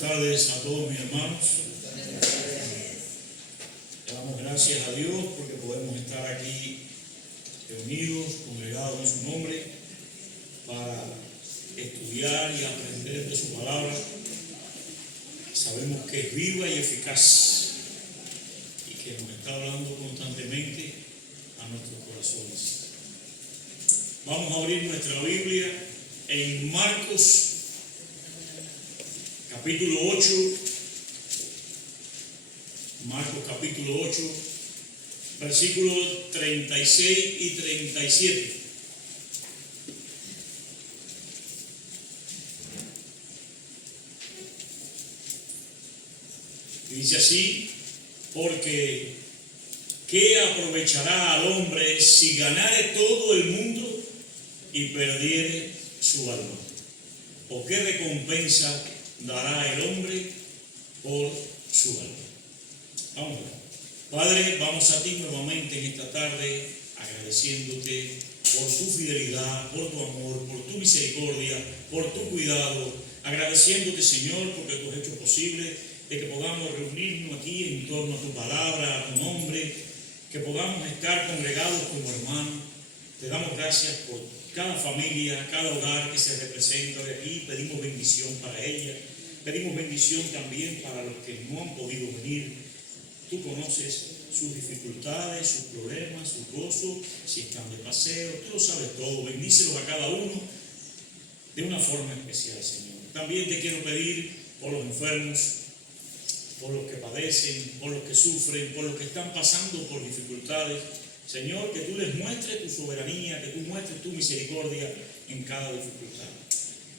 tardes a todos mis hermanos. Le damos gracias a Dios porque podemos estar aquí reunidos, congregados en su nombre, para estudiar y aprender de su palabra. Sabemos que es viva y eficaz y que nos está hablando constantemente a nuestros corazones. Vamos a abrir nuestra Biblia en Marcos capítulo 8, Marcos capítulo 8, versículos 36 y 37. Dice así: porque ¿qué aprovechará al hombre si ganare todo el mundo y perdiere su alma? ¿O qué recompensa dará el hombre por su alma? Vamos a ver. Padre, vamos a ti nuevamente en esta tarde, agradeciéndote por tu fidelidad, por tu amor, por tu misericordia, por tu cuidado, agradeciéndote, Señor, porque tú has hecho posible de que podamos reunirnos aquí en torno a tu palabra, a tu nombre, que podamos estar congregados como hermanos. Te damos gracias por cada familia, cada hogar que se representa de aquí. Pedimos bendición para ella. Pedimos bendición también para los que no han podido venir. Tú conoces sus dificultades, sus problemas, sus gozos, si están de paseo. Tú lo sabes todo. Bendícelos a cada uno de una forma especial, Señor. También te quiero pedir por los enfermos, por los que padecen, por los que sufren, por los que están pasando por dificultades. Señor, que tú les muestres tu soberanía, que tú muestres tu misericordia en cada dificultad.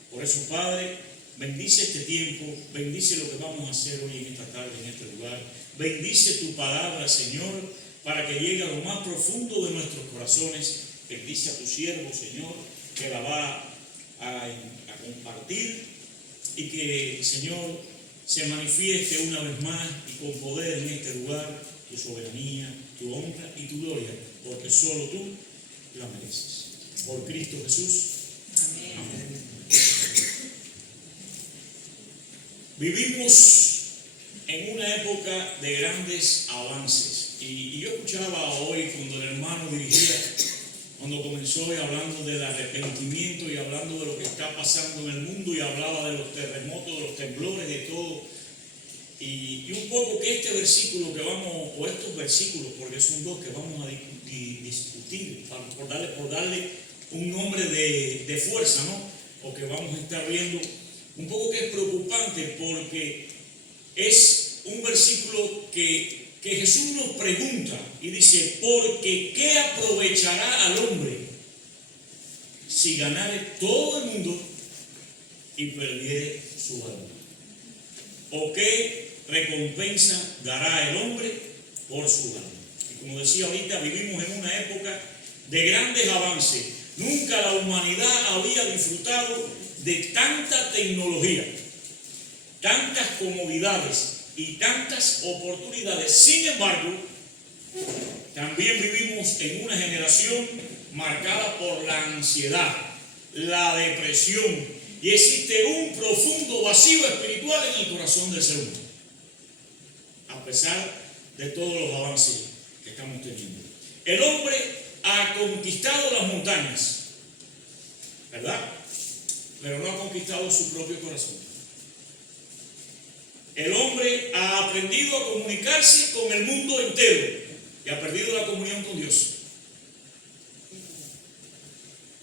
Por eso, Padre, bendice este tiempo, bendice lo que vamos a hacer hoy en esta tarde, en este lugar. Bendice tu palabra, Señor, para que llegue a lo más profundo de nuestros corazones. Bendice a tu siervo, Señor, que la va a compartir y que, Señor, se manifieste una vez más y con poder en este lugar tu soberanía, tu honra y tu gloria, porque solo tú la mereces. Por Cristo Jesús. Amén. Amén. Vivimos en una época de grandes avances. Y yo escuchaba hoy cuando el hermano dirigía, cuando comenzó hablando del arrepentimiento y hablando de lo que está pasando en el mundo, y hablaba de los terremotos, de los temblores, de todo. Y un poco que este versículo que vamos, o estos versículos, porque son dos que vamos a discutir, por darle un nombre de fuerza, ¿no? O que vamos a estar viendo, un poco que es preocupante, porque es un versículo que Jesús nos pregunta y dice: porque ¿qué aprovechará al hombre si ganare todo el mundo y perdiere su alma? ¿O qué recompensa dará el hombre por su alma? Y como decía ahorita, vivimos en una época de grandes avances. Nunca la humanidad había disfrutado de tanta tecnología, tantas comodidades y tantas oportunidades. Sin embargo, también vivimos en una generación marcada por la ansiedad, la depresión, y existe un profundo vacío espiritual en el corazón del ser humano, a pesar de todos los avances que estamos teniendo. El hombre ha conquistado las montañas, ¿verdad? Pero no ha conquistado su propio corazón. El hombre ha aprendido a comunicarse con el mundo entero y ha perdido la comunión con Dios.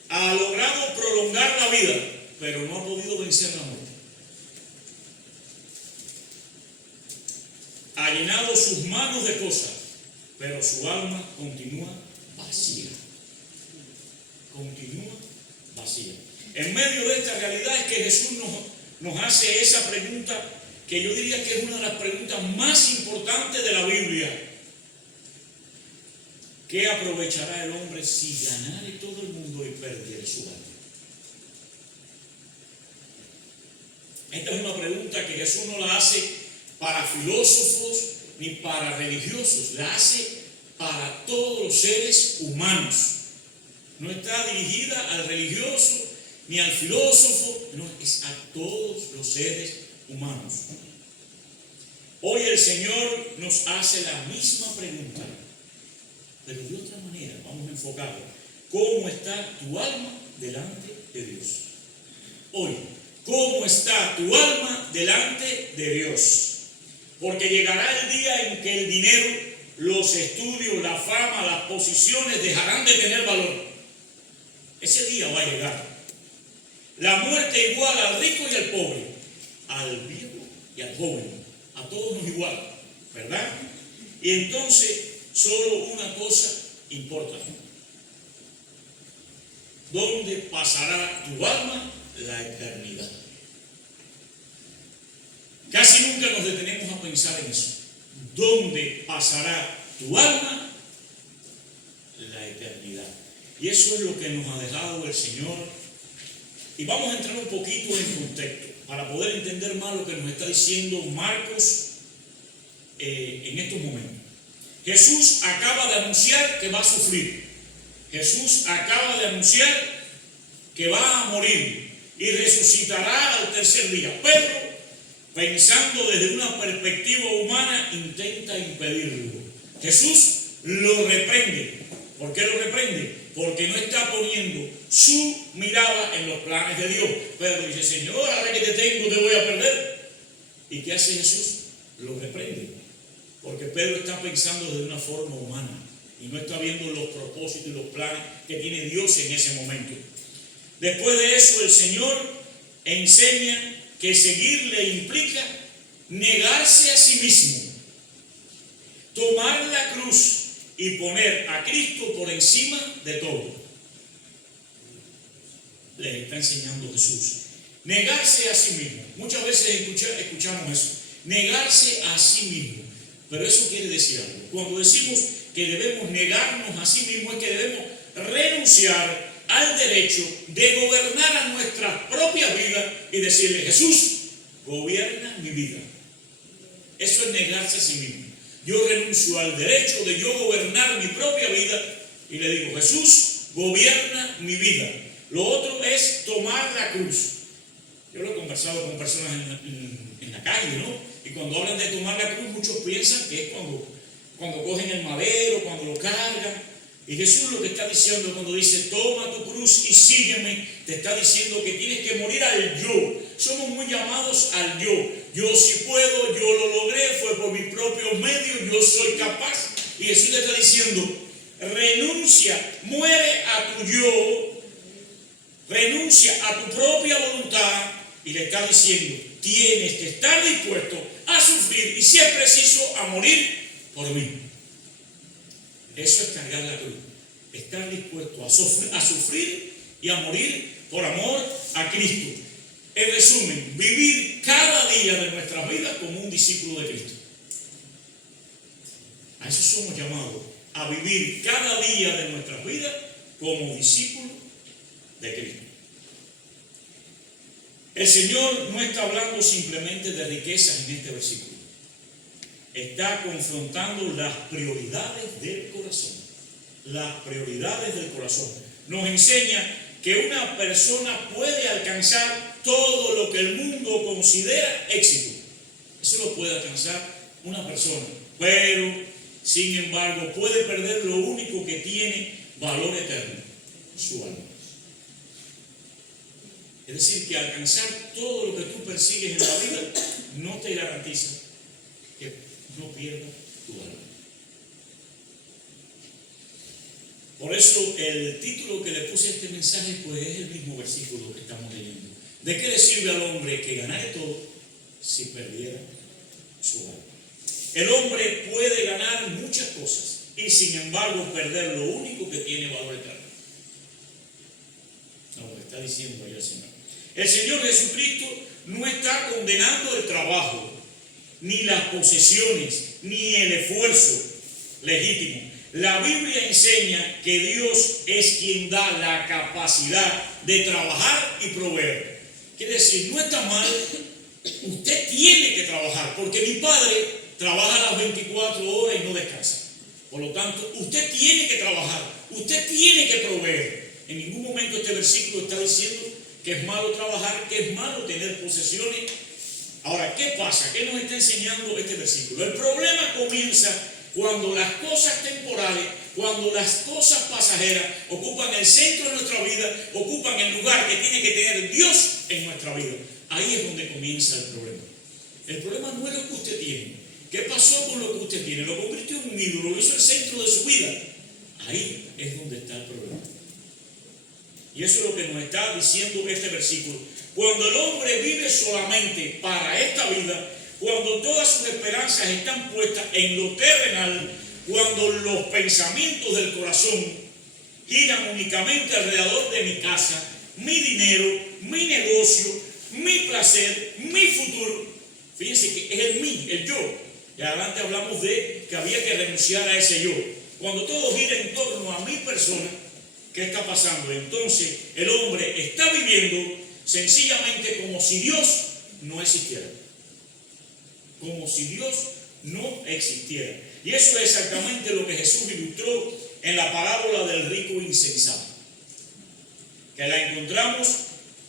Ha logrado prolongar la vida, pero no ha podido vencer la muerte. Ha llenado sus manos de cosas, pero su alma continúa vacía. Continúa vacía. En medio de esta realidad es que Jesús nos hace esa pregunta, que yo diría que es una de las preguntas más importantes de la Biblia. ¿Qué aprovechará el hombre si ganare todo el mundo y perdiere su alma? Esta es una pregunta que Jesús no la hace para filósofos ni para religiosos, la hace para todos los seres humanos. No está dirigida al religioso ni al filósofo, no, es a todos los seres humanos. Hoy el Señor nos hace la misma pregunta, pero de otra manera. Vamos a enfocarlo. ¿Cómo está tu alma delante de Dios? Hoy, ¿cómo está tu alma delante de Dios? Porque llegará el día en que el dinero, los estudios, la fama, las posiciones dejarán de tener valor. Ese día va a llegar. La muerte iguala al rico y al pobre, al viejo y al joven. A todos nos iguala, ¿verdad? Y entonces solo una cosa importa. ¿Dónde pasará tu alma la eternidad? Casi nunca nos detenemos a pensar en eso. ¿Dónde pasará tu alma la eternidad? Y eso es lo que nos ha dejado el Señor. Y vamos a entrar un poquito en contexto para poder entender más lo que nos está diciendo Marcos en estos momentos. Jesús acaba de anunciar que va a sufrir. Jesús acaba de anunciar que va a morir y resucitará al tercer día. Pedro, pensando desde una perspectiva humana, intenta impedirlo. Jesús lo reprende. ¿Por qué lo reprende? Porque no está poniendo su mirada en los planes de Dios. Pedro dice: Señor, ahora que te tengo, te voy a perder. ¿Y qué hace Jesús? Lo reprende. Porque Pedro está pensando de una forma humana y no está viendo los propósitos y los planes que tiene Dios en ese momento. Después de eso, el Señor enseña que seguirle implica negarse a sí mismo, tomar la cruz y poner a Cristo por encima de todo. Les está enseñando Jesús. Negarse a sí mismo. Muchas veces escuchamos eso. Negarse a sí mismo. Pero eso quiere decir algo. Cuando decimos que debemos negarnos a sí mismos, es que debemos renunciar al derecho de gobernar a nuestras propias vidas y decirle: Jesús, gobierna mi vida. Eso es negarse a sí mismo. Yo renuncio al derecho de yo gobernar mi propia vida y le digo: Jesús, gobierna mi vida. Lo otro es tomar la cruz. Yo lo he conversado con personas en la calle, ¿no? Y cuando hablan de tomar la cruz, muchos piensan que es cuando cogen el madero, cuando lo cargan. Y Jesús lo que está diciendo cuando dice: toma tu cruz y sígueme, te está diciendo que tienes que morir al yo. Somos muy llamados al yo. Yo sí puedo, yo lo logré, fue por mis propios medios, yo soy capaz. Y Jesús te está diciendo: renuncia, muere a tu yo, renuncia a tu propia voluntad. Y le está diciendo: tienes que estar dispuesto a sufrir y, si es preciso, a morir por mí. Eso es cargar la cruz. Estar dispuesto a sufrir y a morir por amor a Cristo. En resumen, vivir cada día de nuestras vidas como un discípulo de Cristo. A eso somos llamados, a vivir cada día de nuestras vidas como discípulos de Cristo. El Señor no está hablando simplemente de riquezas en este versículo. Está confrontando las prioridades del corazón. Las prioridades del corazón. Nos enseña que una persona puede alcanzar todo lo que el mundo considera éxito. Eso lo puede alcanzar una persona. Pero, sin embargo, puede perder lo único que tiene valor eterno: su alma. Es decir, que alcanzar todo lo que tú persigues en la vida no te garantiza que no pierdas tu alma. Por eso el título que le puse a este mensaje pues es el mismo versículo que estamos leyendo. ¿De qué le sirve al hombre que ganare todo si perdiera su alma? El hombre puede ganar muchas cosas y sin embargo perder lo único que tiene valor eterno. No, lo está diciendo ahí el Señor. El Señor Jesucristo no está condenando el trabajo, ni las posesiones, ni el esfuerzo legítimo. La Biblia enseña que Dios es quien da la capacidad de trabajar y proveer. Quiere decir, no está mal, usted tiene que trabajar, porque mi padre trabaja las 24 horas y no descansa. Por lo tanto, usted tiene que trabajar, usted tiene que proveer. En ningún momento este versículo está diciendo que es malo trabajar, que es malo tener posesiones. Ahora, ¿qué pasa? ¿Qué nos está enseñando este versículo? El problema comienza cuando las cosas temporales, cuando las cosas pasajeras ocupan el centro de nuestra vida, ocupan el lugar que tiene que tener Dios en nuestra vida. Ahí es donde comienza el problema. El problema no es lo que usted tiene. ¿Qué pasó con lo que usted tiene? Lo convirtió en un ídolo, lo hizo el centro de su vida. Ahí es donde está el problema. Y eso es lo que nos está diciendo este versículo. Cuando el hombre vive solamente para esta vida, cuando todas sus esperanzas están puestas en lo terrenal, cuando los pensamientos del corazón giran únicamente alrededor de mi casa, mi dinero, mi negocio, mi placer, mi futuro. Fíjense que es el mí, el yo. Y adelante hablamos de que había que renunciar a ese yo. Cuando todo gira en torno a mi persona, ¿qué está pasando? Entonces el hombre está viviendo sencillamente como si Dios no existiera. Como si Dios no existiera. Y eso es exactamente lo que Jesús ilustró en la parábola del rico insensato, que la encontramos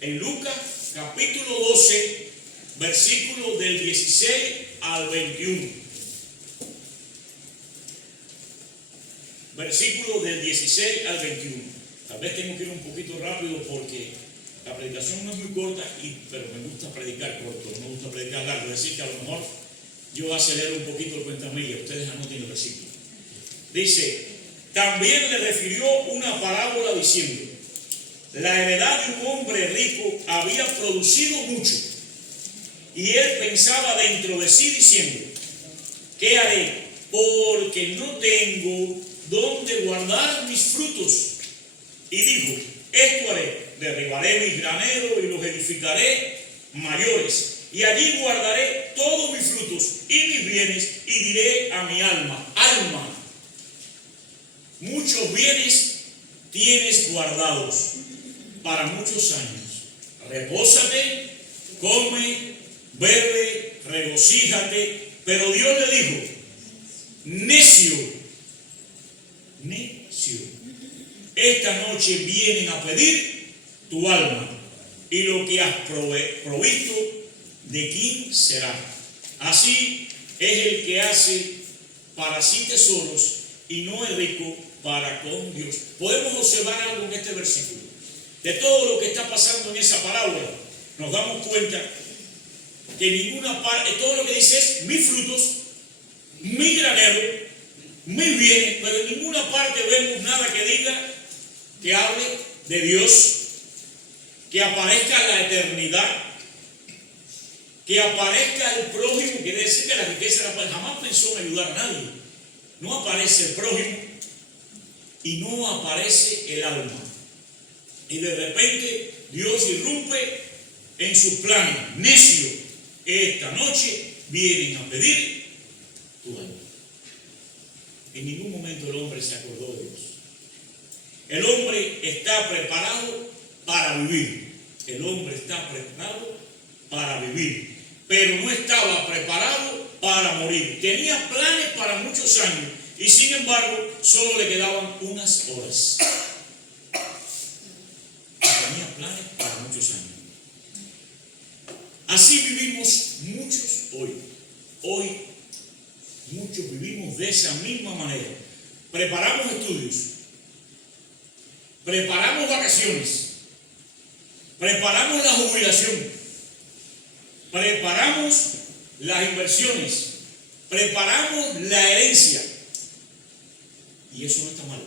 en Lucas capítulo 12, versículos del 16 al 21. Versículos del 16 al 21. Tal vez tengo que ir un poquito rápido porque la predicación no es muy corta, pero me gusta predicar corto, no me gusta predicar largo. Es decir, que a lo mejor yo acelero un poquito el cuentamilla, ustedes anoten el versículo. Dice, también le refirió una parábola diciendo, la heredad de un hombre rico había producido mucho, y él pensaba dentro de sí diciendo, ¿qué haré? Porque no tengo dónde guardar mis frutos. Y dijo, esto haré, derribaré mis graneros y los edificaré mayores, y allí guardaré todos mis frutos y mis bienes, y diré a mi alma, alma, muchos bienes tienes guardados para muchos años. Repósate, come, bebe, regocíjate. Pero Dios le dijo, necio, esta noche vienen a pedir tu alma, y lo que has provisto, ¿de quién será? Así es el que hace para sí tesoros y no es rico para con Dios. Podemos observar algo en este versículo. De todo lo que está pasando en esa parábola, nos damos cuenta que ninguna parte, todo lo que dice es mis frutos, mi granero, mis bienes, pero en ninguna parte vemos nada que diga, que hable de Dios, que aparezca la eternidad, que aparezca el prójimo. Quiere decir que la riqueza jamás pensó en ayudar a nadie. No aparece el prójimo y no aparece el alma. Y de repente Dios irrumpe en sus planes. Necio, esta noche vienen a pedir tu alma. En ningún momento el hombre se acordó de Dios. El hombre está preparado para vivir. El hombre está preparado para vivir, pero no estaba preparado para morir. Tenía planes para muchos años y sin embargo solo le quedaban unas horas. Tenía planes para muchos años. Así vivimos muchos hoy. Hoy muchos vivimos de esa misma manera. Preparamos estudios, preparamos vacaciones, preparamos la jubilación, preparamos las inversiones, preparamos la herencia. Y eso no está mal.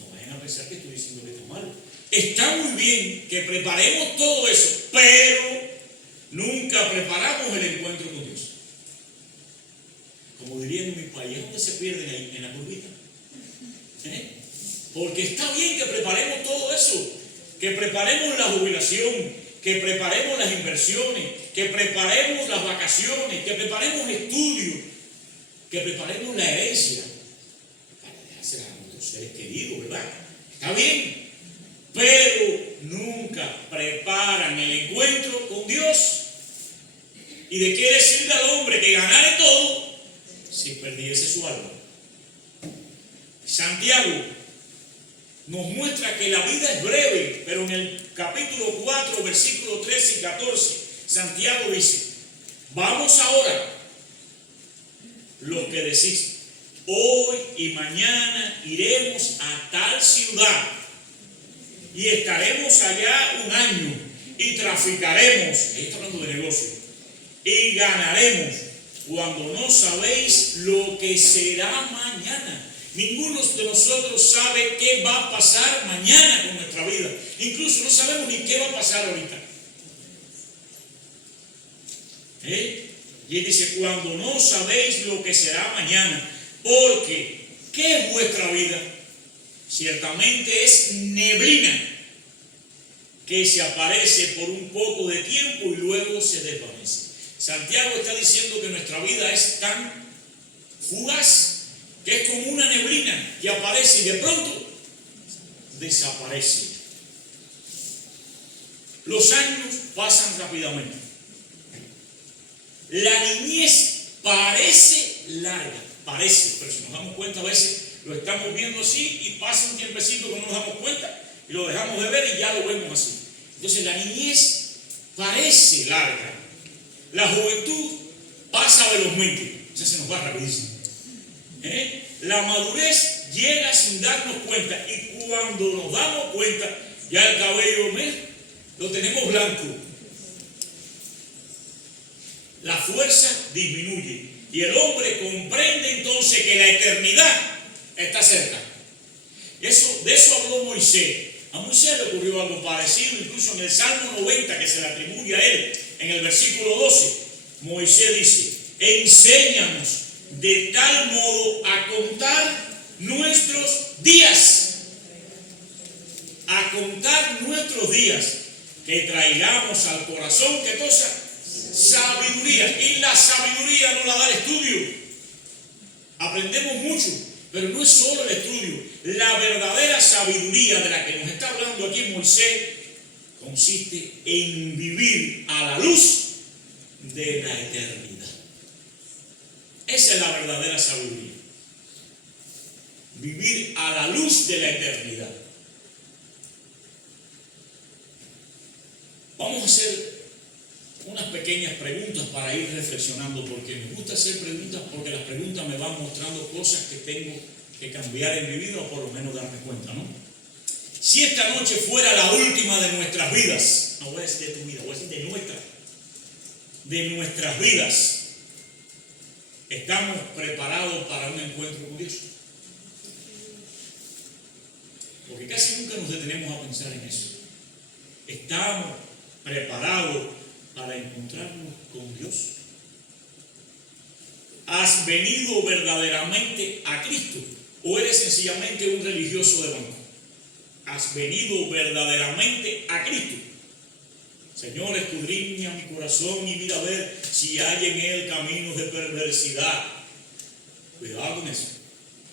No vayan a pensar que estoy diciendo que está mal. Está muy bien que preparemos todo eso, pero nunca preparamos el encuentro con Dios. Como dirían en mi país, ¿dónde se pierden ahí? En la curvita. Porque está bien que preparemos todo eso, que preparemos la jubilación, que preparemos las inversiones, que preparemos las vacaciones, que preparemos estudios, que preparemos la herencia para dejársela a nuestros seres queridos, ¿verdad? Está bien, pero nunca preparan el encuentro con Dios. ¿Y de qué decirle al hombre que ganare todo si perdiese su alma? Santiago nos muestra que la vida es breve, pero en el capítulo 4, versículos 13 y 14, Santiago dice, Vamos ahora, lo que decís, hoy y mañana iremos a tal ciudad y estaremos allá un año y traficaremos, ahí está hablando de negocio, y ganaremos, cuando no sabéis lo que será mañana. Ninguno de nosotros sabe qué va a pasar mañana con nuestra vida. Incluso no sabemos ni qué va a pasar ahorita. Y él dice, cuando no sabéis lo que será mañana, porque ¿qué es vuestra vida? Ciertamente es neblina que se aparece por un poco de tiempo y luego se desvanece. Santiago está diciendo que nuestra vida es tan fugaz que es como una neblina que aparece y de pronto desaparece. Los años pasan rápidamente. La niñez parece larga, parece, pero si nos damos cuenta a veces lo estamos viendo así y pasa un tiempecito que no nos damos cuenta y lo dejamos de ver y ya lo vemos así. Entonces la niñez parece larga. La juventud pasa velozmente, o sea, se nos va rapidísimo. La madurez llega sin darnos cuenta y cuando nos damos cuenta ya el cabello lo tenemos blanco. La fuerza disminuye y el hombre comprende entonces que la eternidad está cerca. De eso habló Moisés. A Moisés le ocurrió algo parecido, incluso en el Salmo 90 que se le atribuye a él, en el versículo 12, Moisés dice, enséñanos de tal modo a contar nuestros días, que traigamos al corazón, ¿qué cosa? Sabiduría. Y la sabiduría no la da el estudio. Aprendemos mucho, pero no es solo el estudio. La verdadera sabiduría de la que nos está hablando aquí Moisés consiste en vivir a la luz de la eternidad. Esa es la verdadera sabiduría. Vivir a la luz de la eternidad. Vamos a hacer unas pequeñas preguntas para ir reflexionando, porque me gusta hacer preguntas, porque las preguntas me van mostrando cosas que tengo que cambiar en mi vida o por lo menos darme cuenta, ¿no? Si esta noche fuera la última de nuestras vidas, no voy a decir de tu vida, voy a decir de nuestras vidas, ¿estamos preparados para un encuentro con Dios? Porque casi nunca nos detenemos a pensar en eso. ¿Estamos preparados para encontrarnos con Dios? ¿Has venido verdaderamente a Cristo o eres sencillamente un religioso de banco? ¿Has venido verdaderamente a Cristo? Señor, escudriña mi corazón y mira a ver si hay en él caminos de perversidad. Cuidado con eso.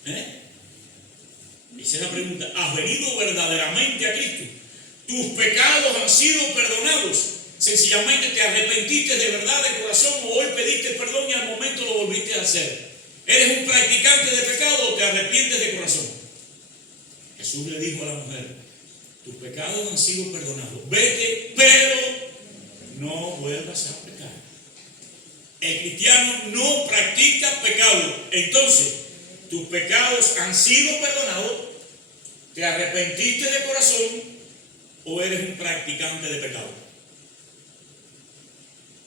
Esa es la pregunta. ¿Has venido verdaderamente a Cristo? ¿Tus pecados han sido perdonados? Sencillamente te arrepentiste de verdad de corazón o hoy pediste perdón y al momento lo volviste a hacer. ¿Eres un practicante de pecado o te arrepientes de corazón? Jesús le dijo a la mujer, tus pecados han sido perdonados. Vete, pero no vuelvas a pecar. El cristiano no practica pecado. Entonces, tus pecados han sido perdonados, te arrepentiste de corazón o eres un practicante de pecado.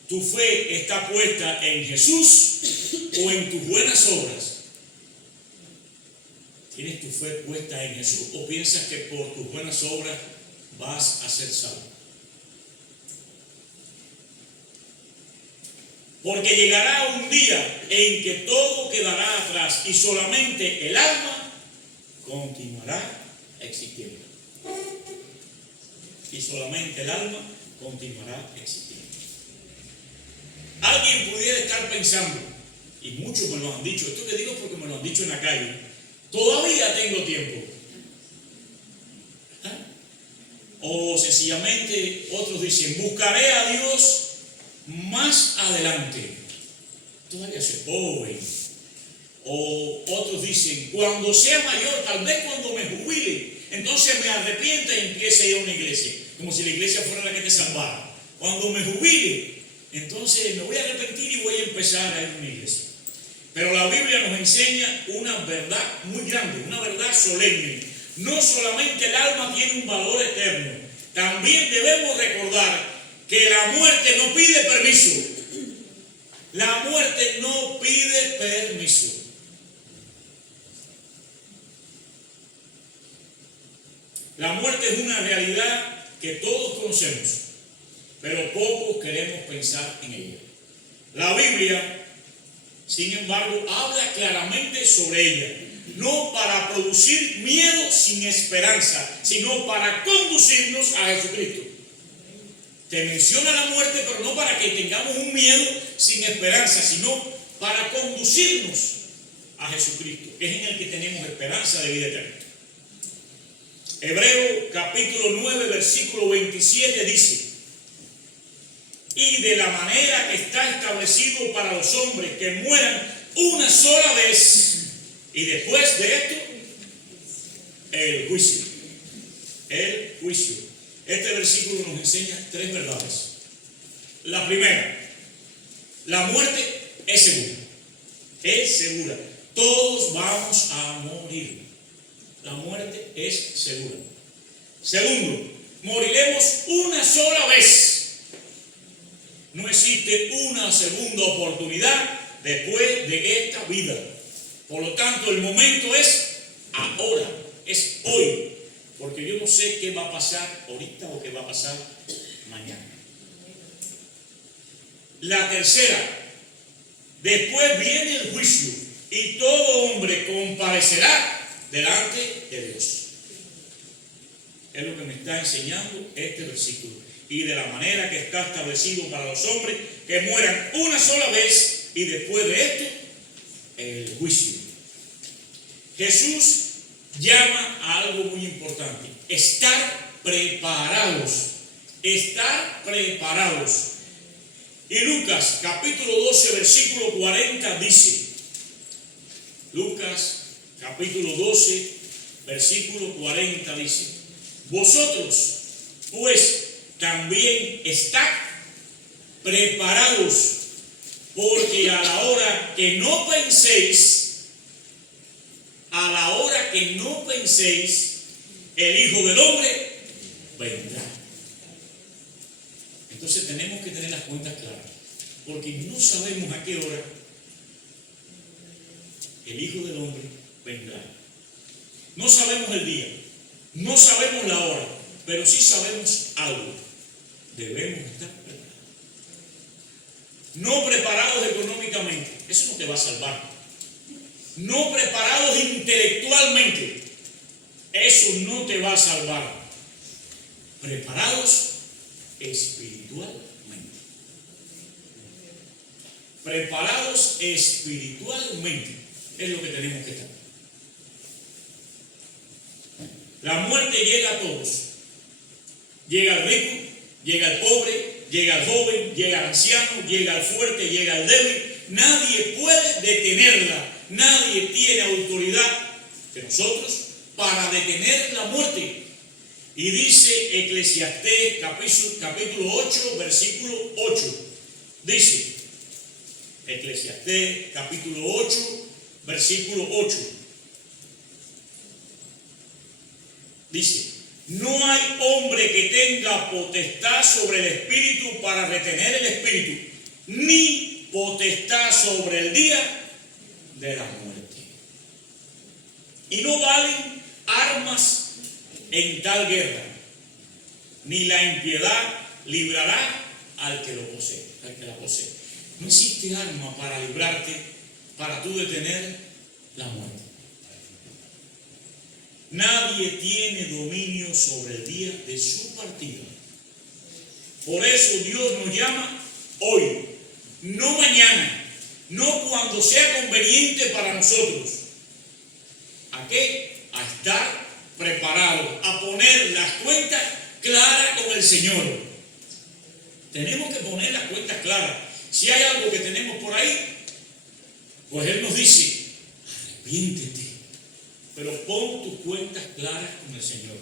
¿Tu fe está puesta en Jesús o en tus buenas obras? ¿Tienes tu fe puesta en Jesús o piensas que por tus buenas obras vas a ser salvo? Porque llegará un día en que todo quedará atrás y solamente el alma continuará existiendo. Y solamente el alma continuará existiendo. Alguien pudiera estar pensando, y muchos me lo han dicho, esto que digo porque me lo han dicho en la calle, todavía tengo tiempo. O sencillamente otros dicen, buscaré a Dios más adelante. Todavía soy joven. O otros dicen, cuando sea mayor, tal vez cuando me jubile, entonces me arrepienta y empiece a ir a una iglesia. Como si la iglesia fuera la que te salvara. Cuando me jubile. entonces me voy a arrepentir y voy a empezar a ir a una iglesia. Pero la Biblia nos enseña una verdad muy grande, una verdad solemne. No solamente el alma tiene un valor eterno, también debemos recordar que la muerte no pide permiso. La muerte no pide permiso. La muerte es una realidad que todos conocemos, pero pocos queremos pensar en ella. La Biblia, sin embargo, habla claramente sobre ella, no para producir miedo sin esperanza, sino para conducirnos a Jesucristo. Te menciona la muerte, pero no para que tengamos un miedo sin esperanza, sino para conducirnos a Jesucristo, que es en el que tenemos esperanza de vida eterna. Hebreo capítulo 9, versículo 27 dice: y de la manera que está establecido para los hombres que mueran una sola vez, y después de esto, el juicio. El juicio. Este versículo nos enseña tres verdades. La primera, la muerte es segura. Es segura. Todos vamos a morir. La muerte es segura. Segundo, moriremos una sola vez. No existe una segunda oportunidad después de esta vida. Por lo tanto, el momento es ahora, es hoy. Porque yo no sé qué va a pasar ahorita o qué va a pasar mañana. La tercera, después viene el juicio y todo hombre comparecerá delante de Dios. Es lo que me está enseñando este versículo. Y de la manera que está establecido para los hombres que mueran una sola vez, y después de esto, el juicio. Jesús llama a algo muy importante: estar preparados. Estar preparados. Y Lucas capítulo 12 versículo 40 dice, Lucas capítulo 12 versículo 40 dice: vosotros pues también estad preparados, porque a la hora que no penséis, el Hijo del Hombre vendrá. Entonces tenemos que tener las cuentas claras, porque no sabemos a qué hora el Hijo del Hombre vendrá. No sabemos el día, no sabemos la hora, pero sí sabemos algo: debemos estar preparados. No preparados económicamente, eso no te va a salvar. No preparados intelectualmente, eso no te va a salvar. Preparados espiritualmente. Preparados espiritualmente es lo que tenemos que estar. La muerte llega a todos. Llega al rico, llega al pobre, llega al joven, llega al anciano, llega al fuerte, llega al débil. Nadie puede detenerla. Nadie tiene autoridad de nosotros para detener la muerte. Y dice Eclesiastés capítulo 8, versículo 8. Dice, Eclesiastés capítulo 8, versículo 8. Dice: no hay hombre que tenga potestad sobre el espíritu para retener el espíritu, ni potestad sobre el día de la muerte. Y no valen armas en tal guerra, ni la impiedad librará al que lo posee, al que la posee. No existe arma para librarte, para tú detener la muerte. Nadie tiene dominio sobre el día de su partida. Por eso Dios nos llama hoy, no mañana, no cuando sea conveniente para nosotros. ¿A qué? A estar preparados, a poner las cuentas claras con el Señor. Tenemos que poner las cuentas claras. Si hay algo que tenemos por ahí, pues Él nos dice: arrepiéntete, pero pon tus cuentas claras con el Señor.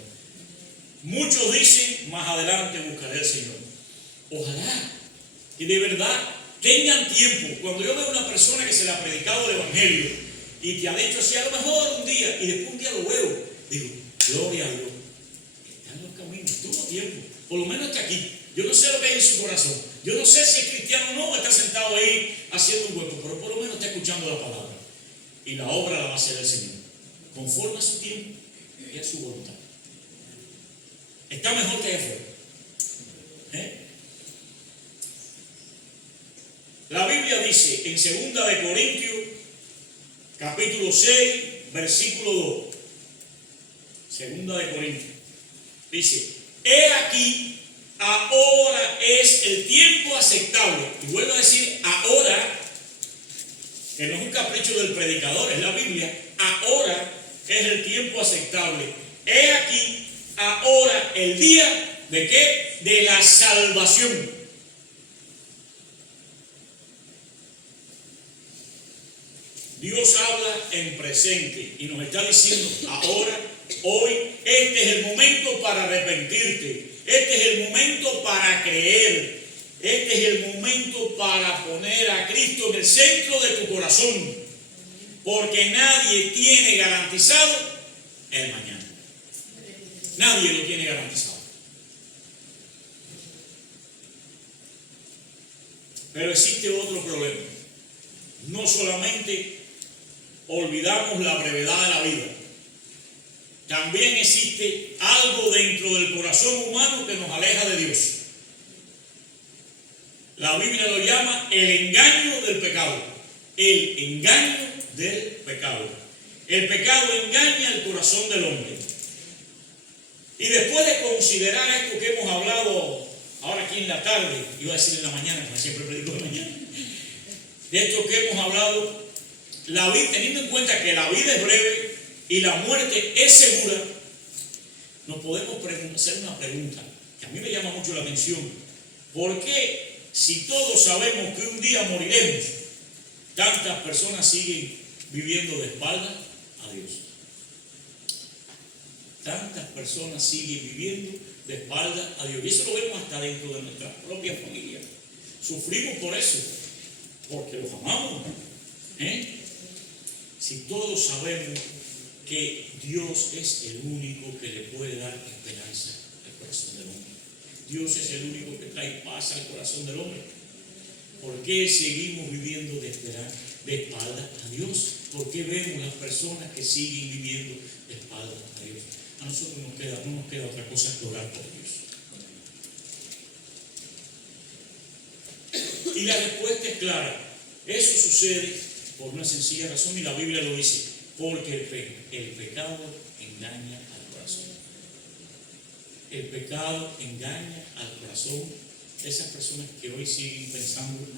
Muchos dicen: más adelante buscaré al Señor. Ojalá Y de verdad, tengan tiempo. Cuando yo veo a una persona que se le ha predicado el Evangelio y te ha dicho así, a lo mejor un día, y después un día lo veo, digo, gloria a Dios, está en los caminos, tuvo tiempo, por lo menos está aquí. Yo no sé lo que hay en su corazón. Yo no sé si es cristiano o no, o está sentado ahí haciendo un hueco, pero por lo menos está escuchando la palabra. Y la obra la va a hacer el Señor, conforme a su tiempo y a su voluntad. Está mejor que allá afuera. La Biblia dice en 2 de Corintios, capítulo 6, versículo 2. 2 de Corintios. Dice, he aquí, ahora es el tiempo aceptable. Y vuelvo a decir, ahora, que no es un capricho del predicador, es la Biblia. Ahora es el tiempo aceptable. He aquí, ahora el día de ¿qué? De la salvación. Dios habla en presente y nos está diciendo ahora, hoy, este es el momento para arrepentirte. Este es el momento para creer. Este es el momento para poner a Cristo en el centro de tu corazón. Porque nadie tiene garantizado el mañana. Nadie lo tiene garantizado. Pero existe otro problema. No solamente olvidamos la brevedad de la vida, también existe algo dentro del corazón humano que nos aleja de Dios. La Biblia lo llama el engaño del pecado. El engaño del pecado. El pecado engaña el corazón del hombre. Y después de considerar esto que hemos hablado ahora aquí en la tarde, iba a decir en la mañana, como siempre predico de mañana, de esto que hemos hablado, la vida, teniendo en cuenta que la vida es breve y la muerte es segura, nos podemos hacer una pregunta que a mí me llama mucho la atención. ¿Por qué, si todos sabemos que un día moriremos, tantas personas siguen viviendo de espaldas a Dios? Tantas personas siguen viviendo de espaldas a Dios. Y eso lo vemos hasta dentro de nuestra propia familia. Sufrimos por eso, porque los amamos. Si todos sabemos que Dios es el único que le puede dar esperanza al corazón del hombre. Dios es el único que trae paz al corazón del hombre. ¿Por qué seguimos viviendo de espaldas a Dios? ¿Por qué vemos las personas que siguen viviendo de espaldas a Dios? A nosotros no nos queda otra cosa que orar por Dios. Y la respuesta es clara. Eso sucede por una sencilla razón, y la Biblia lo dice, porque el pecado engaña al corazón. El pecado engaña al corazón de esas personas que hoy siguen pensando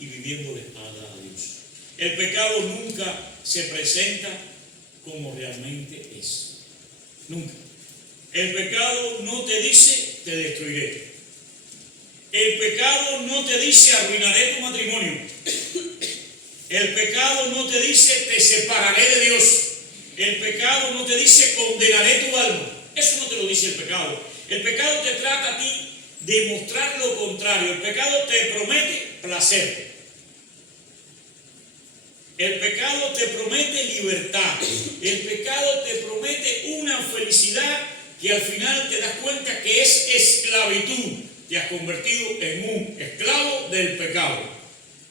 y viviendo de espaldas a Dios. El pecado nunca se presenta como realmente es. Nunca. El pecado no te dice, te destruiré. El pecado no te dice, arruinaré tu matrimonio. El pecado no te dice, te separaré de Dios. El pecado no te dice, condenaré tu alma. Eso no te lo dice el pecado. El pecado te trata a ti de mostrar lo contrario. El pecado te promete placer. El pecado te promete libertad. El pecado te promete una felicidad que al final te das cuenta que es esclavitud. Te has convertido en un esclavo del pecado.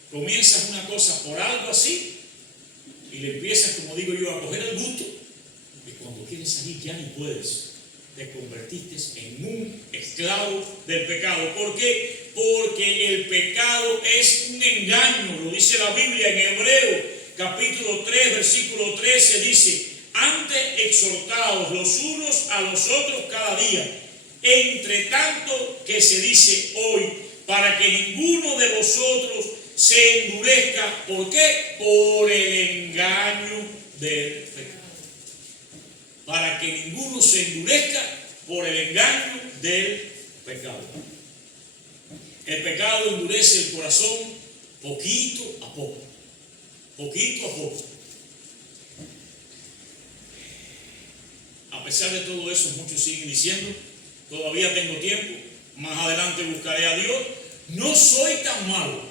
Comienzas una cosa por algo así y le empiezas, como digo yo, a coger el gusto, y cuando quieres salir ya ni puedes. Te convertiste en un esclavo del pecado. ¿Por qué? Porque el pecado es un engaño. Lo dice la Biblia en Hebreos capítulo 3 versículo 13, dice: antes exhortaos los unos a los otros cada día, entre tanto que se dice hoy, para que ninguno de vosotros se endurezca. ¿Por qué? Por el engaño del pecado. Para que ninguno se endurezca por el engaño del pecado. El pecado endurece el corazón poquito a poco. Poquito a poco. A pesar de todo eso, muchos siguen diciendo, todavía tengo tiempo, más adelante buscaré a Dios. no soy tan malo.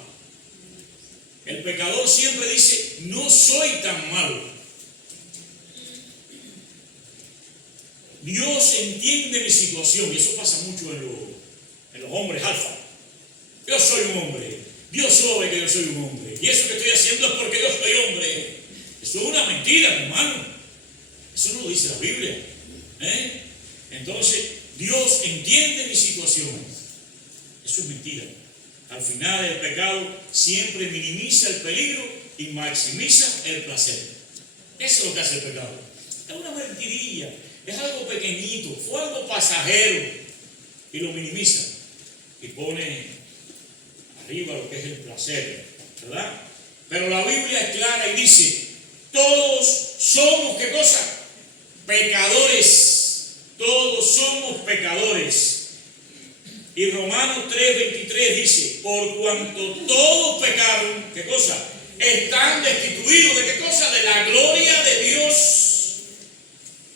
El pecador siempre dice, no soy tan malo. Dios entiende mi situación, y eso pasa mucho en los hombres alfa. Yo soy un hombre, Dios sabe que yo soy un hombre, y eso que estoy haciendo es porque yo soy hombre. Eso es una mentira, mi hermano. Eso no lo dice la Biblia. Entonces, Dios entiende mi situación. Eso es mentira. Al final, el pecado siempre minimiza el peligro y maximiza el placer. Eso es lo que hace el pecado. Es una mentirilla, es algo pequeñito, fue algo pasajero, y lo minimiza y pone arriba lo que es el placer, ¿verdad? Pero la Biblia es clara y dice, todos somos, ¿qué cosa? Pecadores. Todos somos pecadores. Y Romanos 3:23 dice, por cuanto todos pecaron, ¿qué cosa? Están destituidos ¿de qué cosa? De la gloria de Dios.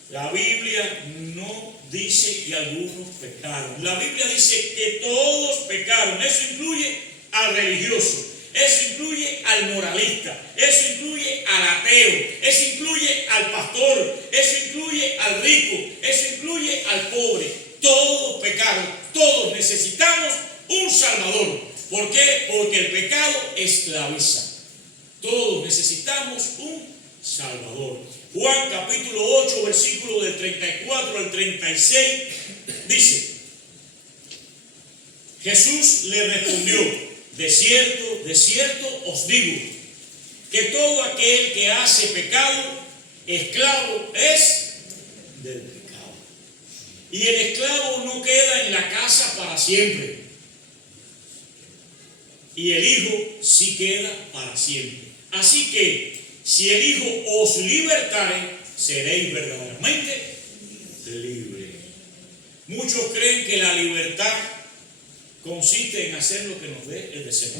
La Biblia no dice que algunos pecaron. La Biblia dice que todos pecaron. Eso incluye al religioso. Eso incluye al moralista, eso incluye al ateo, eso incluye al pastor, eso incluye al rico, eso incluye al pobre. Todos pecaron, todos necesitamos un Salvador. ¿Por qué? Porque el pecado esclaviza. Todos necesitamos un Salvador. Juan capítulo 8, versículo del 34 al 36, dice, Jesús le respondió, de cierto os digo, que todo aquel que hace pecado, esclavo es del pecado. Y el esclavo no queda en la casa para siempre. Y el Hijo sí queda para siempre. Así que, si el Hijo os libertare, seréis verdaderamente libres. Muchos creen que la libertad consiste en hacer lo que nos dé el deseo,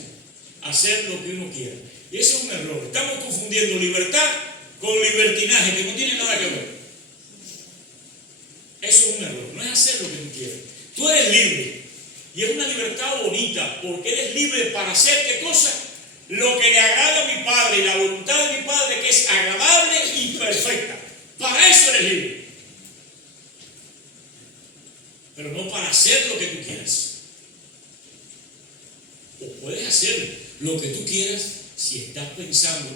hacer lo que uno quiera. Y eso es un error. Estamos confundiendo libertad con libertinaje, que no tiene nada que ver. Eso es un error. No es hacer lo que tú quieras. Tú eres libre. Y es una libertad bonita, porque eres libre para hacer ¿qué cosa? Lo que le agrada a mi Padre, y la voluntad de mi Padre, que es agradable y perfecta. Para eso eres libre. Pero no para hacer lo que tú quieras. O puedes hacer lo que tú quieras si estás pensando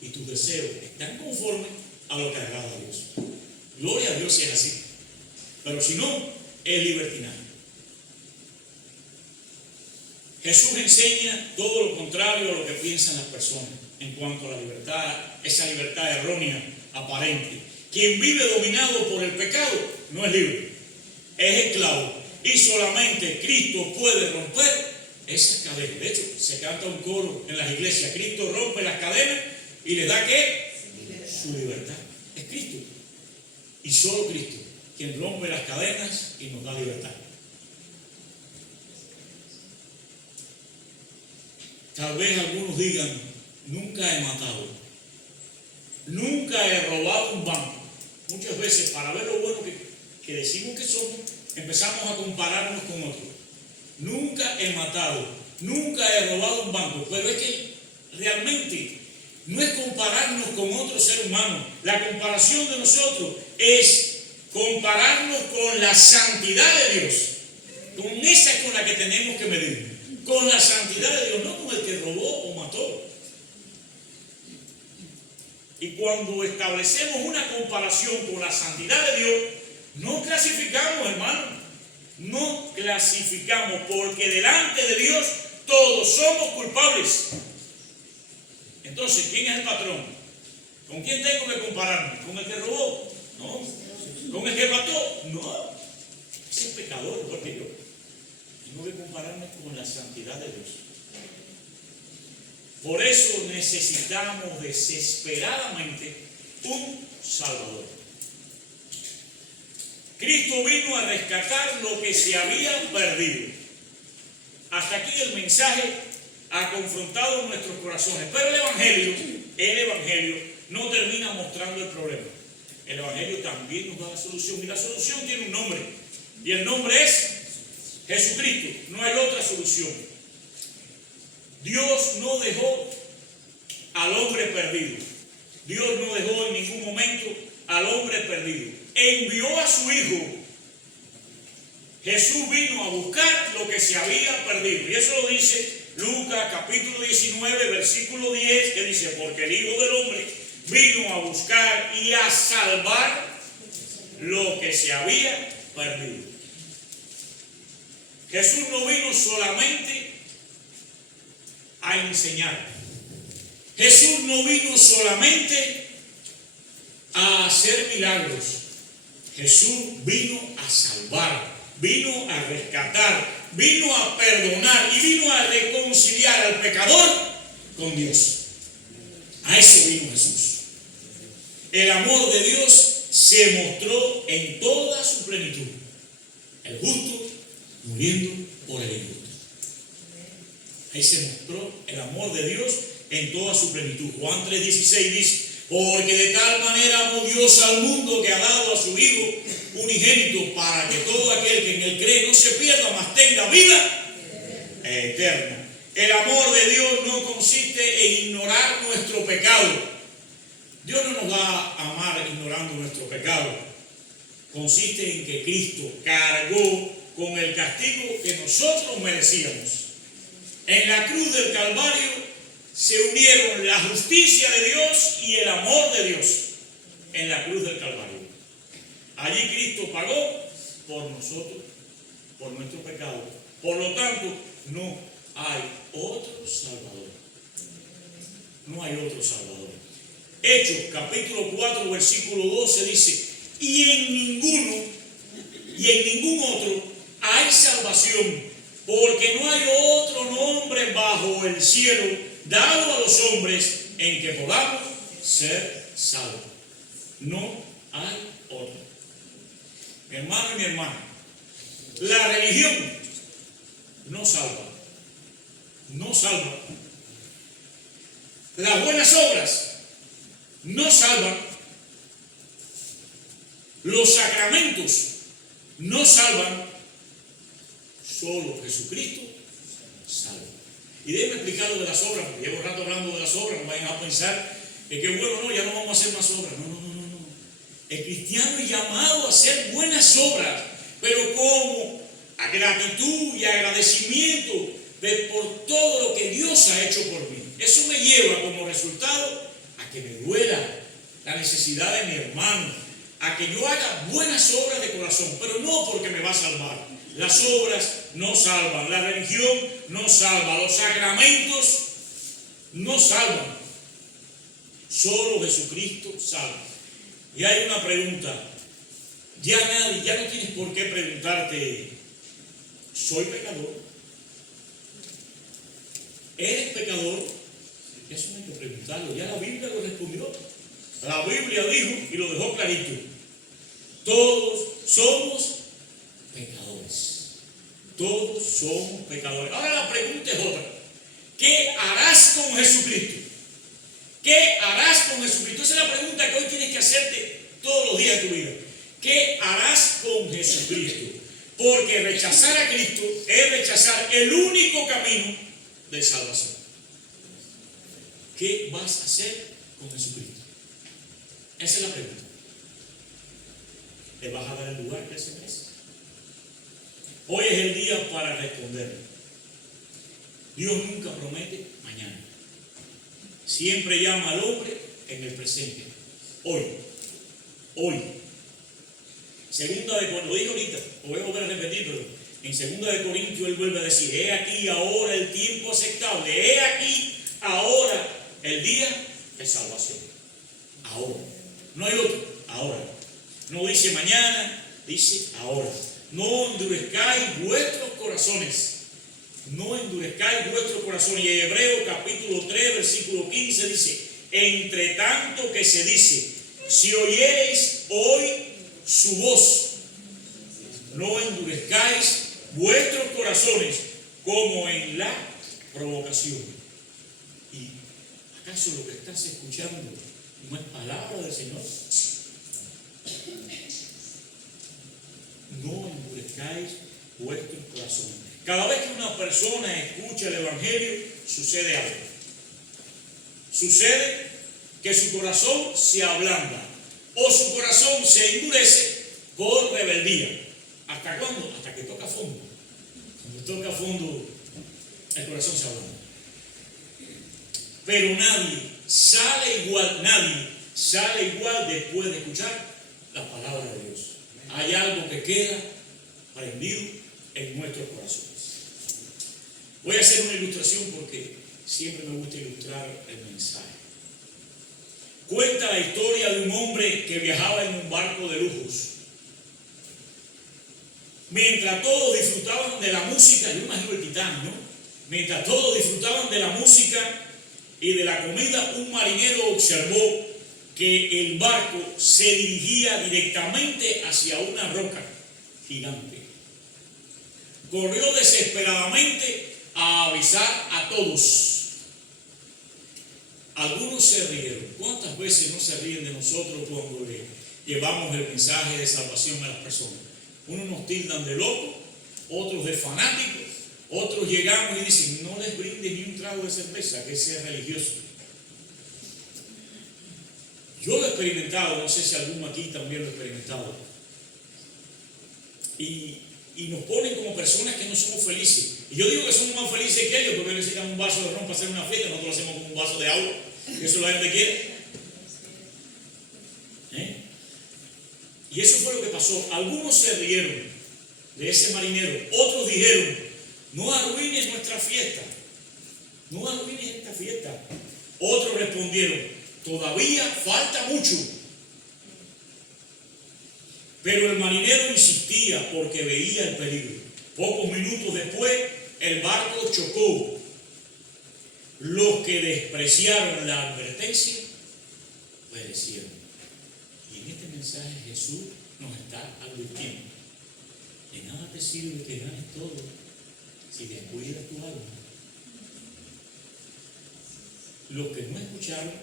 y tus deseos están conformes a lo que agrada a Dios. Gloria a Dios si es así. Pero si no, es libertinaje. Jesús enseña todo lo contrario a lo que piensan las personas en cuanto a la libertad, esa libertad errónea, aparente. Quien vive dominado por el pecado no es libre, es esclavo. Y solamente Cristo puede romper esas cadenas. De hecho, se canta un coro en las iglesias. Cristo rompe las cadenas y le da ¿qué? Su libertad. Es Cristo. Y solo Cristo quien rompe las cadenas y nos da libertad. Tal vez algunos digan, nunca he matado, nunca he robado un banco. Muchas veces, para ver lo bueno que decimos que somos, empezamos a compararnos con otros. Nunca he matado, nunca he robado un banco. Pero es que realmente no es compararnos con otro ser humano. La comparación de nosotros es compararnos con la santidad de Dios. Con esa es con la que tenemos que medir. Con la santidad de Dios, no con el que robó o mató. Y cuando establecemos una comparación con la santidad de Dios, no clasificamos, hermano. No clasificamos, porque delante de Dios todos somos culpables. Entonces, ¿quién es el patrón? ¿Con quién tengo que compararme? ¿Con el que robó? No. ¿Con el que mató? No. Ese es pecador, igual que yo. Tengo que compararme con la santidad de Dios. Por eso necesitamos desesperadamente un Salvador. Cristo vino a rescatar lo que se había perdido. Hasta aquí el mensaje ha confrontado nuestros corazones. Pero el Evangelio no termina mostrando el problema. El Evangelio también nos da la solución. Y la solución tiene un nombre. Y el nombre es Jesucristo. No hay otra solución. Dios no dejó al hombre perdido. Dios no dejó en ningún momento al hombre perdido. Envió a su Hijo. Jesús vino a buscar lo que se había perdido. Y eso lo dice Lucas capítulo 19, versículo 10, que dice, porque el Hijo del Hombre vino a buscar y a salvar lo que se había perdido. Jesús no vino solamente a enseñar. Jesús no vino solamente a hacer milagros. Jesús vino a salvar, vino a rescatar, vino a perdonar y vino a reconciliar al pecador con Dios. A eso vino Jesús. El amor de Dios se mostró en toda su plenitud. El justo muriendo por el injusto. Ahí se mostró el amor de Dios en toda su plenitud. Juan 3:16 dice, porque de tal manera amó Dios al mundo que ha dado a su Hijo unigénito para que todo aquel que en él cree no se pierda, mas tenga vida eterna. El amor de Dios no consiste en ignorar nuestro pecado. Dios no nos va a amar ignorando nuestro pecado. Consiste en que Cristo cargó con el castigo que nosotros merecíamos. En la cruz del Calvario se unieron la justicia de Dios y el amor de Dios. En la cruz del Calvario. Allí Cristo pagó por nosotros, por nuestro pecado. Por lo tanto, no hay otro Salvador. No hay otro Salvador. Hechos capítulo 4 versículo 12 dice, y en ningún otro hay salvación, porque no hay otro nombre bajo el cielo dado a los hombres en que podamos ser salvos. No hay otro. Mi hermano y mi hermana, la religión no salva. No salva. Las buenas obras no salvan. Los sacramentos no salvan. Solo Jesucristo salva. Y déjenme explicar lo de las obras, porque llevo rato hablando de las obras. No vayan a pensar que bueno, no, ya no vamos a hacer más obras. No. El cristiano es llamado a hacer buenas obras, pero como a gratitud y agradecimiento por todo lo que Dios ha hecho por mí. Eso me lleva como resultado a que me duela la necesidad de mi hermano, a que yo haga buenas obras de corazón, pero no porque me va a salvar. Las obras no salvan, la religión no salva, los sacramentos no salvan. Solo Jesucristo salva. Y hay una pregunta. Ya no tienes por qué preguntarte, ¿soy pecador? ¿Eres pecador? Eso no hay que preguntarlo. Ya la Biblia lo respondió. La Biblia dijo y lo dejó clarito. Todos somos pecadores. Todos somos pecadores. Ahora la pregunta es otra. ¿Qué harás con Jesucristo? ¿Qué harás con Jesucristo? Esa es la pregunta que hoy tienes que hacerte todos los días de tu vida. ¿Qué harás con Jesucristo? Porque rechazar a Cristo es rechazar el único camino de salvación. ¿Qué vas a hacer con Jesucristo? Esa es la pregunta. ¿Le vas a dar el lugar que se merece? Hoy es el día para responder. Dios nunca promete mañana. Siempre llama al hombre en el presente. Hoy. Lo dije ahorita, lo voy a volver a repetir, pero en 2 Corintios él vuelve a decir, he aquí ahora el tiempo aceptable, he aquí ahora el día de salvación. Ahora. No hay otro, ahora. No dice mañana, dice ahora. No endurezcáis vuestros corazones. No endurezcáis vuestros corazones. Y en Hebreos capítulo 3, versículo 15 dice, entre tanto que se dice, si oyereis hoy su voz, no endurezcáis vuestros corazones como en la provocación. ¿Y acaso lo que estás escuchando no es palabra del Señor? No endurezcáis vuestros corazones. Cada vez que una persona escucha el Evangelio, sucede algo. Sucede que su corazón se ablanda o su corazón se endurece por rebeldía. ¿Hasta cuándo? Hasta que toca fondo. Cuando toca fondo, el corazón se ablanda. Pero nadie sale igual después de escuchar la palabra de Dios. Hay algo que queda prendido en nuestros corazones. Voy a hacer una ilustración porque siempre me gusta ilustrar el mensaje. Cuenta la historia de un hombre que viajaba en un barco de lujos. Mientras todos disfrutaban de la música, yo imagino el Titanic, ¿no? Mientras todos disfrutaban de la música y de la comida, un marinero observó que el barco se dirigía directamente hacia una roca gigante. Corrió desesperadamente a avisar a todos. Algunos se rieron. ¿Cuántas veces no se ríen de nosotros cuando le llevamos el mensaje de salvación a las personas? Unos nos tildan de locos, otros de fanáticos, otros llegamos y dicen, no les brindes ni un trago de cerveza, que sea religioso. Yo lo he experimentado, no sé si alguno aquí también lo ha experimentado. Y nos ponen como personas que no somos felices. Y yo digo que somos más felices que ellos, porque necesitan un vaso de ron para hacer una fiesta, nosotros lo hacemos con un vaso de agua, que eso la gente quiere. Y eso fue lo que pasó. Algunos se rieron de ese marinero, otros dijeron, no arruines nuestra fiesta, no arruines esta fiesta. Otros respondieron, todavía falta mucho. Pero el marinero insistía porque veía el peligro. Pocos minutos después, el barco chocó. Los que despreciaron la advertencia perecieron. Y en este mensaje Jesús nos está advirtiendo: de nada te sirve que ganes todo si descuidas tu alma. Los que no escucharon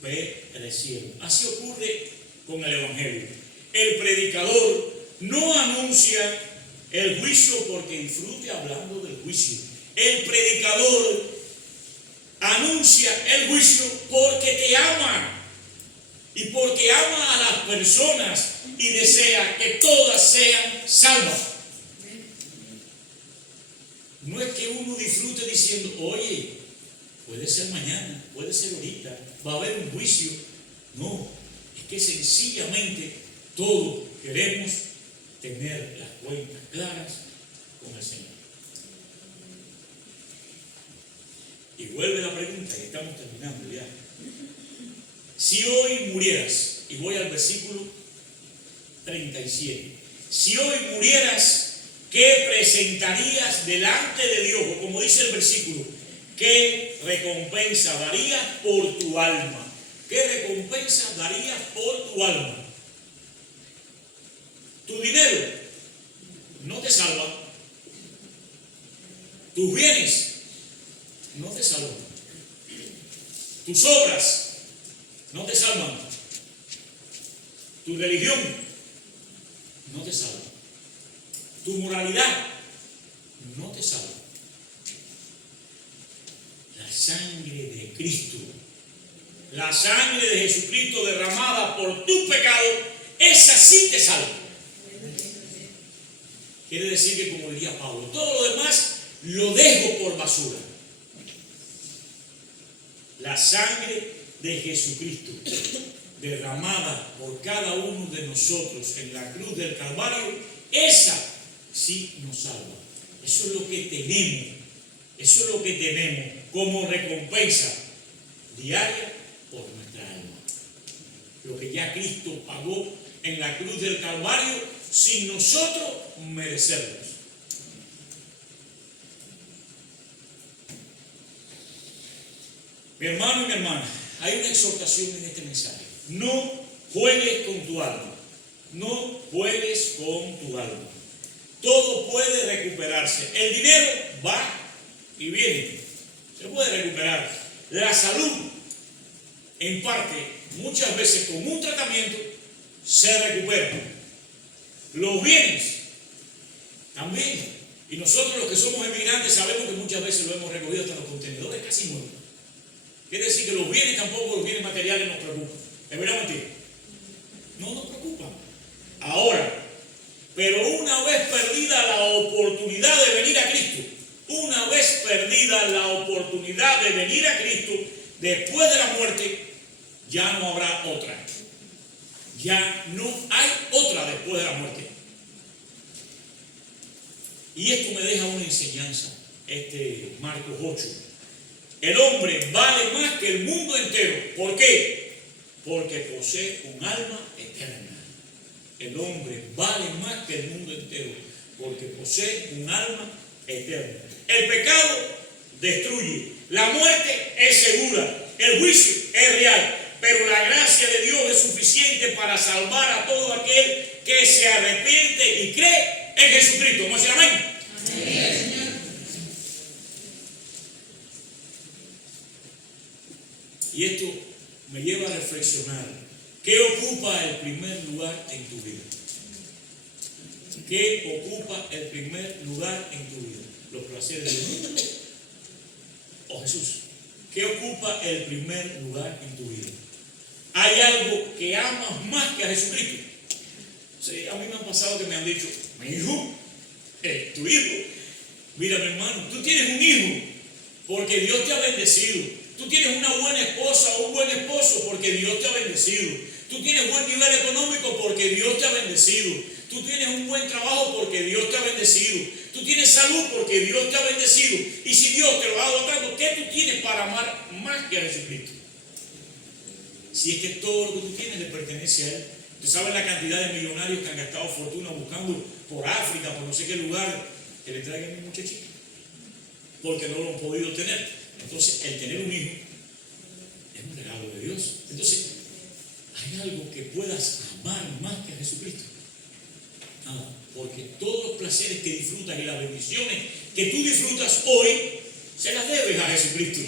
perecieron. Así ocurre con el Evangelio. El predicador no anuncia el juicio porque disfrute hablando del juicio. El predicador anuncia el juicio porque te ama y porque ama a las personas y desea que todas sean salvas. No es que uno disfrute diciendo, oye, puede ser mañana, puede ser ahorita, va a haber un juicio. No, es que sencillamente todos queremos tener las cuentas claras con el Señor. Y vuelve la pregunta, y estamos terminando ya. Si hoy murieras, y voy al versículo 37, si hoy murieras, ¿qué presentarías delante de Dios? O como dice el versículo, ¿qué recompensa darías por tu alma? ¿Qué recompensa darías por tu alma? Tu dinero no te salva. Tus bienes no te salvan. Tus obras no te salvan. Tu religión no te salva. Tu moralidad no te salva. La sangre de Cristo, la sangre de Jesucristo derramada por tu pecado, esa sí te salva. Quiere decir que, como diría Pablo, todo lo demás lo dejo por basura. La sangre de Jesucristo derramada por cada uno de nosotros en la cruz del Calvario, esa sí nos salva. Eso es lo que tenemos. Eso es lo que tenemos como recompensa diaria por nuestra alma. Lo que ya Cristo pagó en la cruz del Calvario sin nosotros merecerlos. Mi hermano y mi hermana, hay una exhortación en este mensaje. No juegues con tu alma. No juegues con tu alma. Todo puede recuperarse. El dinero va y viene. Se puede recuperar. La salud, en parte, muchas veces con un tratamiento, se recupera. Los bienes también Y nosotros los que somos emigrantes sabemos que muchas veces lo hemos recogido hasta los contenedores casi nuevos. Quiere decir que los bienes tampoco, los bienes materiales nos preocupan. ¿Es verdad o mentira? No nos preocupan. Ahora, pero una vez perdida la oportunidad de venir a Cristo, una vez perdida la oportunidad de venir a Cristo, después de la muerte, ya no habrá otra. Ya no hay otra después de la muerte. Y esto me deja una enseñanza, Marcos 8. El hombre vale más que el mundo entero. ¿Por qué? Porque posee un alma eterna. El hombre vale más que el mundo entero, porque posee un alma eterna. El pecado destruye, la muerte es segura, el juicio es real, pero la gracia de Dios es suficiente para salvar a todo aquel que se arrepiente y cree en Jesucristo. ¿Vamos a decir amén? Amén. Y esto me lleva a reflexionar. ¿Qué ocupa el primer lugar en tu vida? ¿Qué ocupa el primer lugar en tu vida? ¿Los placeres del mundo o Jesús? ¿Qué ocupa el primer lugar en tu vida? ¿Hay algo que amas más que a Jesucristo? Sí, a mí me han pasado que me han dicho, mi hijo, tu hijo. Mira, mi hermano, tú tienes un hijo porque Dios te ha bendecido. Tú tienes una buena esposa o un buen esposo porque Dios te ha bendecido. Tú tienes buen nivel económico porque Dios te ha bendecido. Tú tienes un buen trabajo porque Dios te ha bendecido. Tú tienes salud porque Dios te ha bendecido. Y si Dios te lo ha dado tanto, ¿qué tú tienes para amar más que a Jesucristo? Si es que todo lo que tú tienes le pertenece a Él. Tú sabes la cantidad de millonarios que han gastado fortuna buscando por África, por no sé qué lugar, que le traigan a mi muchachito, porque no lo han podido tener. Entonces, el tener un hijo es un regalo de Dios. Entonces, ¿hay algo que puedas amar más que a Jesucristo? Nada, porque todos los placeres que disfrutas y las bendiciones que tú disfrutas hoy, se las debes a Jesucristo.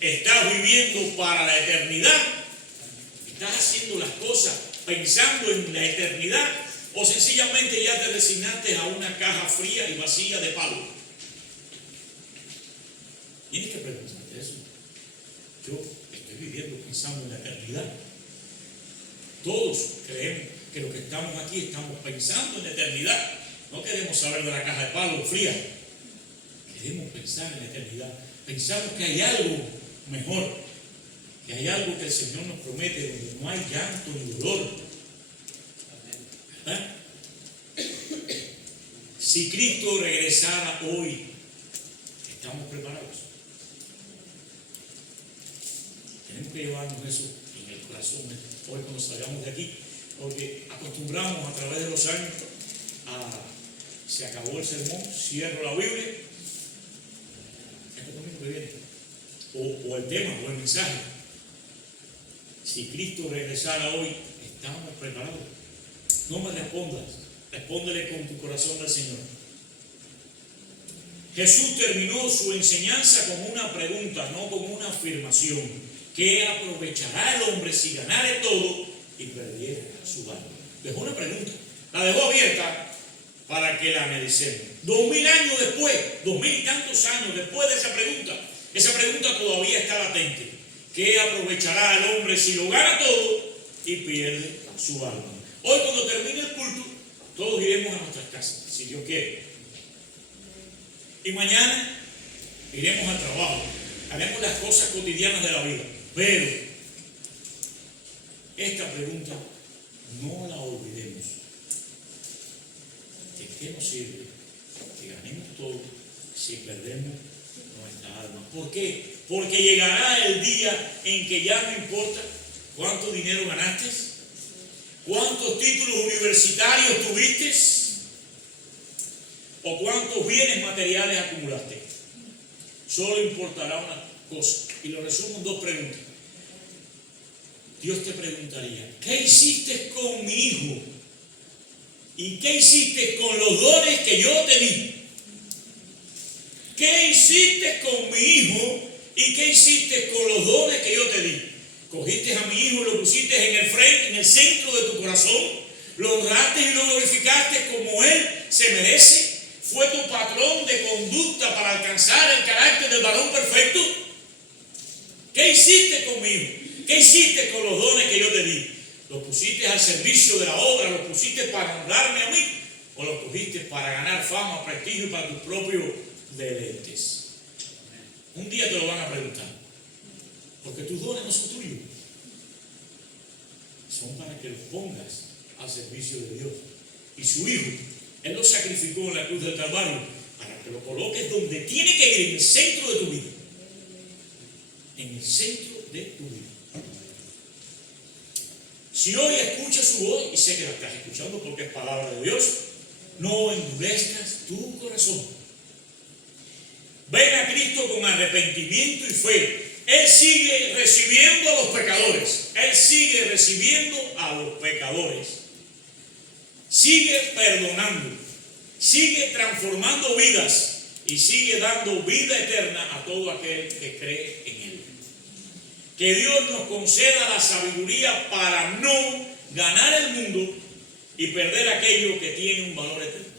¿Estás viviendo para la eternidad? ¿Estás haciendo las cosas pensando en la eternidad? ¿O sencillamente ya te resignaste a una caja fría y vacía de palo? Tienes que preguntarte eso. Yo estoy viviendo pensando en la eternidad. Todos creemos que los que estamos aquí estamos pensando en la eternidad. No queremos saber de la caja de palo fría. Queremos pensar en la eternidad. Pensamos que hay algo mejor, que hay algo que el Señor nos promete donde no hay llanto ni dolor. ¿Verdad? Si Cristo regresara hoy, ¿estamos preparados? Tenemos que llevarnos eso en el corazón hoy cuando salgamos de aquí, porque acostumbramos a través de los años se acabó el sermón, cierro la Biblia, esto es lo que viene, o el tema, o el mensaje. Si Cristo regresara hoy, ¿estamos preparados? No me respondas, respóndele con tu corazón al Señor. Jesús terminó su enseñanza con una pregunta, no con una afirmación. ¿Qué aprovechará el hombre si ganare todo y perdiera su alma? Dejó una pregunta, la dejó abierta para que la analicemos. 2000 años después, 2000 y tantos años después de esa pregunta todavía está latente. ¿Qué aprovechará el hombre si lo gana todo y pierde su alma? Hoy cuando termine el culto, todos iremos a nuestras casas, si Dios quiere. Y mañana iremos al trabajo, haremos las cosas cotidianas de la vida. Pero esta pregunta no la olvidemos. ¿De qué nos sirve que ganemos todo si perdemos nuestra alma? ¿Por qué? Porque llegará el día en que ya no importa cuánto dinero ganaste, cuántos títulos universitarios tuviste o cuántos bienes materiales acumulaste. Solo importará una cosa, y lo resumo en dos preguntas. Dios te preguntaría, ¿qué hiciste con mi hijo? ¿Y qué hiciste con los dones que yo te di? ¿Qué hiciste con mi hijo? ¿Y qué hiciste con los dones que yo te di? ¿Cogiste a mi hijo y lo pusiste en el frente, en el centro de tu corazón? lo honraste y lo glorificaste como Él se merece. Fue tu patrón de conducta para alcanzar el carácter del varón perfecto. ¿Qué hiciste conmigo? ¿Qué hiciste con los dones que yo te di? ¿Los pusiste al servicio de la obra? ¿Los pusiste para honrarme a mí? ¿O los pusiste para ganar fama, prestigio y para tus propios deleites? Un día te lo van a preguntar. Porque tus dones no son tuyos. Son para que los pongas al servicio de Dios. Y su Hijo, Él lo sacrificó en la cruz del Calvario para que lo coloques donde tiene que ir, en el centro de tu vida. En el centro de tu vida. Si hoy escuchas su voz, y sé que la estás escuchando porque es palabra de Dios, no endurezcas tu corazón. Ven a Cristo con arrepentimiento y fe. Él sigue recibiendo a los pecadores. Él sigue recibiendo a los pecadores. Sigue perdonando. Sigue transformando vidas. Y sigue dando vida eterna a todo aquel que cree en Él. Que Dios nos conceda la sabiduría para no ganar el mundo y perder aquello que tiene un valor eterno.